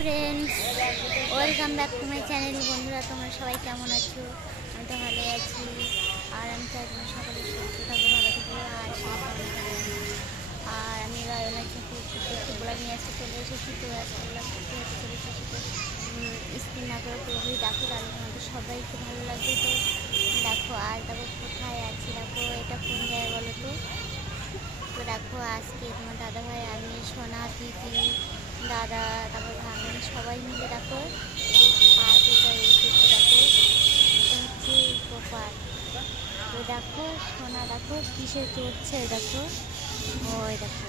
Friends, welcome back to my channel. বন্ধুরা, তোমরা সবাই কেমন আছো? আমি তো ভালো আছি। আর আমি চাই তোমরা সকলে সুস্থ থাকবো, ভালো থাকবো। আর আমি রায়না একটু ব্লগ নিয়ে আসতে চলে এসেছি। তো আজকে ব্লগ করতে হতে চলে এসেছি। তো স্ক্রিন না করে পুরোপুরি দেখো, তাহলে তোমাদের সবাইকে ভালো লাগবে। তো দেখো, আর দেখো কোথায় আছি, দেখো এটা কোন জায়গায় বলো তো? তো দেখো, আজকে তোমার দাদাভাই, আমি, সোনা, দিদি, দাদা, তারপর ভাগ্নি সবাই মিলে দেখো এই পার্কটা এসেছি। দেখো এটা হচ্ছে ইকো পার্ক। তো দেখো সোনা দেখো কিসে চড়ছে, দেখো ওই দেখো।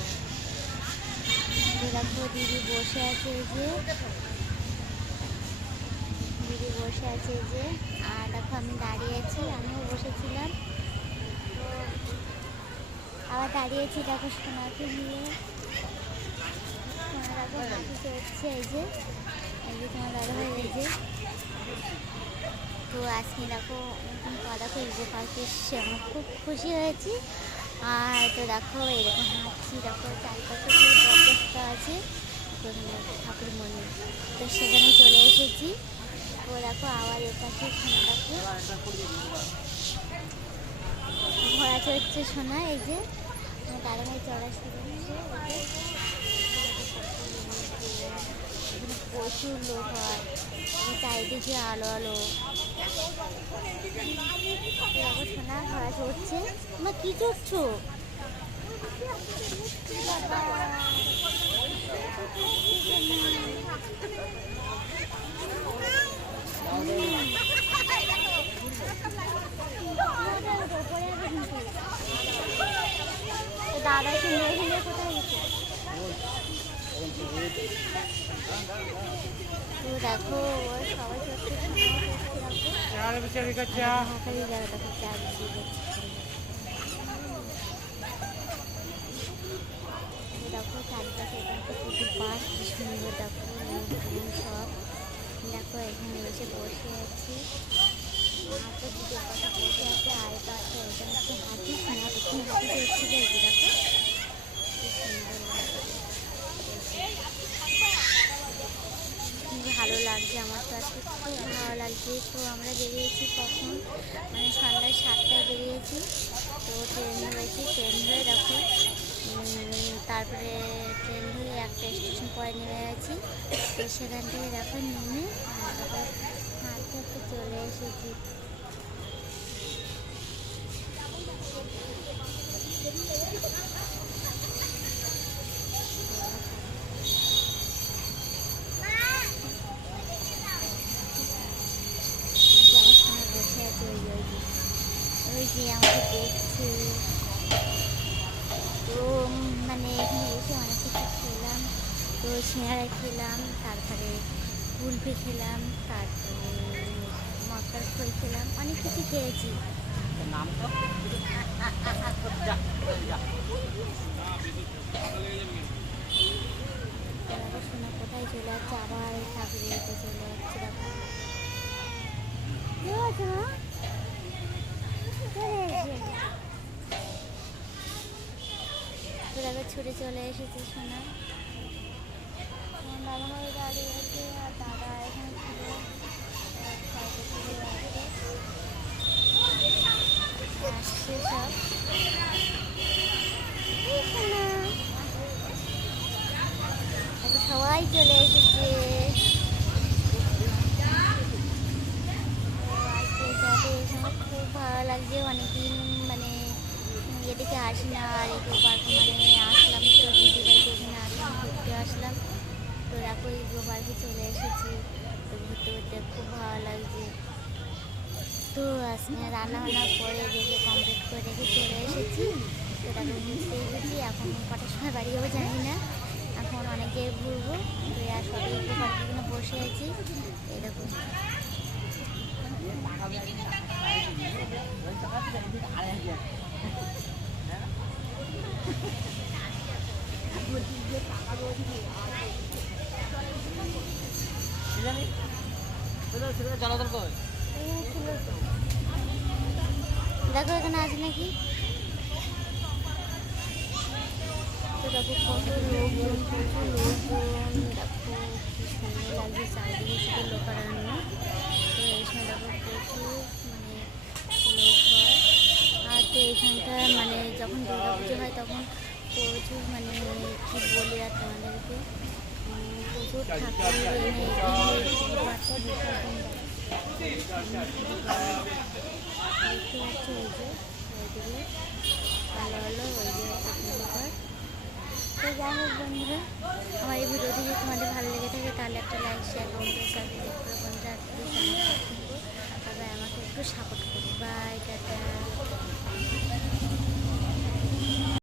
তো দেখো দিদি বসে আছে, এই যে দিদি বসে আছে এই যে। আর দেখো আমি দাঁড়িয়ে আছি, আমিও বসেছিলাম। তো আবার দাঁড়িয়েছি, দেখো সোনাকে নিয়ে। সোনা দেখো হাঁটু চড়ছে, এই যে তোমার দাদা ভাই, এই যে। তো আজকে দেখো দেখো ইকো পার্কে এসে আমার খুব খুশি হয়েছি। আর তো দেখো এরকম হাঁটছি, দেখো চারিপাশে ব্যবস্থা আছে, ঠাকুর মন্দির। তো সেখানে চলে এসেছি। তো দেখো আবার এটাকে দেখো ঘোড়া চড়ছে সোনা, এই যে দাদা ভাই চড়া শুরু হচ্ছে। প্রচুর লোক হয়, চারিদিকে আলো আলো। সোনা ঘোড়া চড়ছে। তোমার কি চড়ছো? দাদা কি মেয়ে কোথায় গেছে? তো দেখো সবাই চড়ছে, দেখো চা দেখো চারিপাশে প্রচুর পার্ক, কি সুন্দর। দেখো সব দেখো এখানে এসে বসে আছি। হাতে দুটো কথা বসে আছে। আর পাশে এটা হচ্ছে হাতি, সোনা প্রথমে হাতি চড়ছিল, এই যে দেখো কি সুন্দর ভালো লাগছে। আমার তো আজকে খুব ভালো লাগছে। তো আমরা বেরিয়েছি কখন, মানে সন্ধ্যায় 7টায় বেরিয়েছি। তো ট্রেন ধরেছি, ট্রেন ধরে দেখো তারপরে ট্রেন ধরে একটা স্টেশন পরে নেমে গেছি। তো সেখান থেকে দেখো নেমে হাঁটতে হাঁটতে চলে এসেছি। ওই যে আমাকে দেখছে। তো মানে এখানে এসে অনেক কিছু খেলাম। তো সিঙ্গারা খেলাম, তারপরে কুলফি খেলাম, তারপরে মটর খই খেলাম, অনেক কিছু খেয়েছি। শোনা কোথায় চলে যাচ্ছে, আবার ঠাকুরের চলে যাচ্ছে। দেখো ছুটে চলে এসেছে সোনা। দাদা ভাই দাঁড়িয়ে আছে, আর দাদা এখানে ছিল আসছে সব। সবাই চলে এসেছে। খুব ভালো লাগছে, অনেকদিন মানে এদিকে আসি না। আর ইকো পার্কে মানে আসলাম, তো দিদিভাইকে এখানে আসলাম, ঘুরতে আসলাম। তো দেখো ইকো পার্কে চলে এসেছি। তো ঘুরতে ঘুরতে খুব ভালো লাগছে। তো আজকে রান্নাবান্না করে রেখে কমপ্লিট করে রেখে চলে এসেছি। তো দেখো ঘুরতে এসেছি। এখন কটার সময় বাড়ি যাবো জানি না, এখন অনেক জায়গায় ঘুরবো। তো আর সবাই ইকো পার্কে এখানে বসে আছি। এরকম দেখো এখানে আছে নাকি। তো দেখো কত লোকজন, প্রচুর লোকজন, দেখো কি সুন্দর লাগছে, চারিদিকে শুধু লোকারণ্য। তো এই সময় দেখো প্রচুর লোক হয়। আর তো এইখানটা যখন দুর্গা পুজো হয় তখন প্রচুর কি বলি আর তোমাদেরকে, প্রচুর ঠাকুর এনে এখানে বাচ্চা বিসর্জন দেয়। দেখতে পাচ্ছ ওই যে ওইদিকে ভালো হলো, ওই যে ঠাকুর। তো যাই হোক বন্ধুরা, আমার এই ভিডিওটি যদি তোমাদের ভালো লেগে